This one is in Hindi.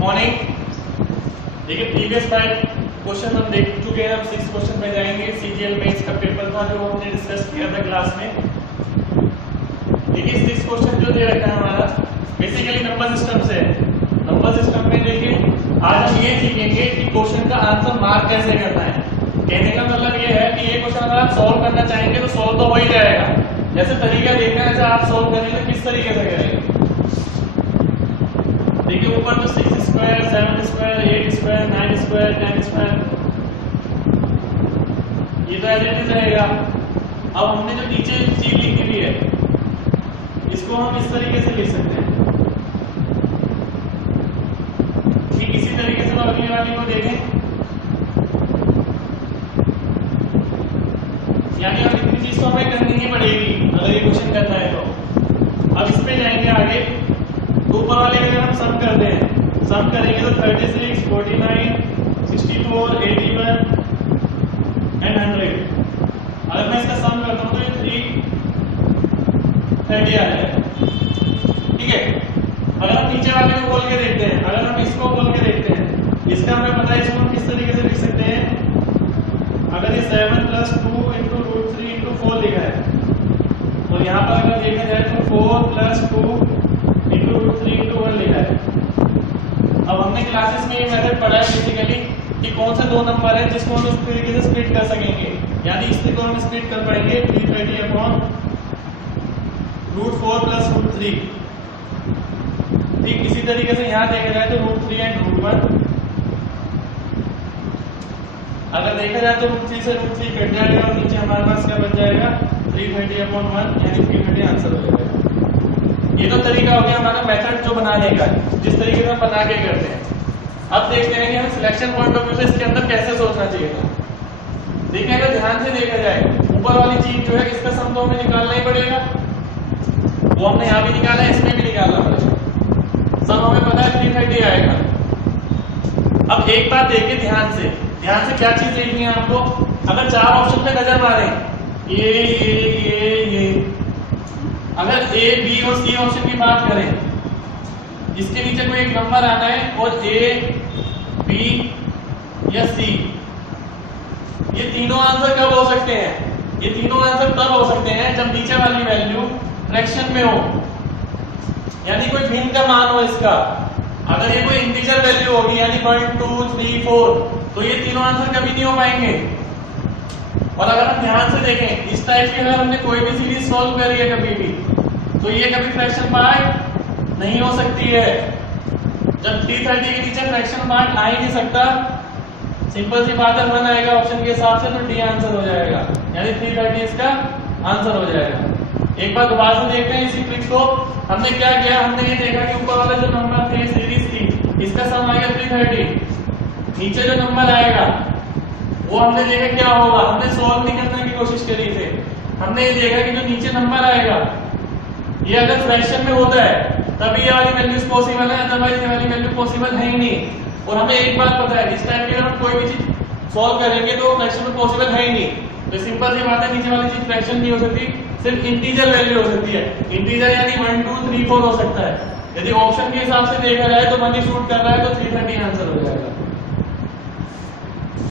मॉर्निंग। देखिए प्रीवियस 5 क्वेश्चन हम देख चुके हैं, अब 6 क्वेश्चन में जाएंगे। सीजीएल में इसका पेपर था जो हमने डिस्कस किया था क्लास में। देखिए 6 क्वेश्चन जो दे रखा है हमारा बेसिकली नंबर सिस्टम से है। नंबर सिस्टम में देखिए आज हम ये सीखेंगे कि क्वेश्चन का आंसर मार्क कैसे करना है। कहने का मतलब ये है कि ये क्वेश्चन अगर आप सॉल्व करना चाहेंगे तो सॉल्व तो हो ही जाएगा, जैसे तरीका देखना है ऐसे आप सॉल्व करेंगे किस तरीके से करेंगे। देखिए ऊपर तो 6 square 7 square 8 square 9 square 10 square ये तो ऐसे ही रहेगा। अब हमने जो नीचे चीज लिखी हुई है इसको हम इस तरीके से लिख सकते हैं। ठीक इसी तरीके से तो अगली वाली को देखें, यानी अब इतनी चीज तो हमें करनी ही पड़ेगी अगर ये क्वेश्चन करना है तो। अब इस पे जाएंगे आगे, तो ऊपर वाले का अगर हम सम करते हैं, सम करेंगे तो 36 49 64 81 एंड 100। अगर मैं इसका सम करता हूँ तो ये 330 आ जाएगा। ठीक है, अगर हम नीचे वाले को बोल के देखते हैं, अगर हम इसको बोल के देखते हैं, इसका हमें पता है इसको हम किस तरीके से लिख सकते हैं। अगर ये 7 + 2 × √3 × 4 लिखा है और यहाँ पर अगर देखा जाए तो 4 + 2 × √3 × 1 लिखा है। अब हमने क्लासेस में ये मेथड पढ़ा है बेसिकली कि कौन से दो नंबर है जिसको हम इस तरीके से स्प्लिट कर सकेंगे, यानी इससे को हम स्प्लिट कर पाएंगे 330/√4 + √3। ठीक इसी तरीके से यहाँ देखा जाए तो √3 एंड √1। अगर देखा जाए तो √3 से √3 कट जाएगा और नीचे हमारे पास क्या बच जाएगा 330/1 यानी 330 आंसर हो जाएगा। ये तो तरीका हो गया हमारा मेथड जो बनाने का, जिस तरीके से हम बना के करते हैं। अब देखते हैं कि हमें सिलेक्शन पॉइंट ऑफ व्यू से इसके अंदर कैसे सोचना चाहिए था। देखिए अगर ध्यान से देखा जाए ऊपर वाली चीज जो है इसका सम तो हमें निकालना ही पड़ेगा, वो हमने यहाँ भी निकाला है, इसमें भी निकालना पड़ेगा। सम हमें पता है 330 आएगा। अब एक बात देखिए ध्यान से क्या चीज देखनी है आपको। अगर 4 ऑप्शन पे नजर मारे ये अगर A, B और C ऑप्शन की बात करें, इसके नीचे कोई एक नंबर आना है और A, B या C, ये तीनों आंसर कब हो सकते हैं? ये तीनों आंसर तब हो सकते हैं जब नीचे वाली वैल्यू फ्रैक्शन में हो, यानी कोई भिन्न का मान हो इसका। अगर ये कोई इंटीजर वैल्यू होगी यानी 1 2 3 4 तो ये तीनों आंसर कभी नहीं हो पाएंगे। और अगर हम ध्यान से देखें इस टाइप की अगर हमने कोई भी सीरीज सॉल्व करी है कभी भी तो ये कभी फ्रैक्शन पार्ट नहीं हो सकती है। जब 330 के नीचे फ्रैक्शन पार्ट आ ही नहीं सकता, सिंपल सी बात है 1 आएगा ऑप्शन के हिसाब से तो डी आंसर हो जाएगा, यानी 330 इसका आंसर हो जाएगा। एक बार दोबारा से देखते हैं इसी ट्रिक को। हमने क्या किया, हमने ये देखा कि ऊपर वाले जो नंबर थे सीरीज थी इसका सम आएगा 330, नीचे जो नंबर आएगा वो हमने देखा क्या होगा। हमने सॉल्व नहीं करने की कोशिश करी थी, हमने ये देखा कि जो नीचे नंबर आएगा ये अगर फ्रैक्शन में होता है तभी ये वाली वैल्यूज पॉसिबल है, अदरवाइज ये वाली वैल्यू पॉसिबल है ही नहीं। और हमें एक बात पता है इस टाइप की अगर हम कोई भी चीज सॉल्व करेंगे तो फ्रैक्शन में पॉसिबल है ही नहीं। तो सिंपल सी बात है नीचे वाली चीज फ्रैक्शन नहीं हो सकती, सिर्फ इंटीजर वैल्यू हो सकती है। इंटीजर यानी 1 2 3 4 हो सकता है। यदि ऑप्शन के हिसाब से देखा जाए तो 1 ही शूट कर रहा है तो 330 आंसर हो जाएगा।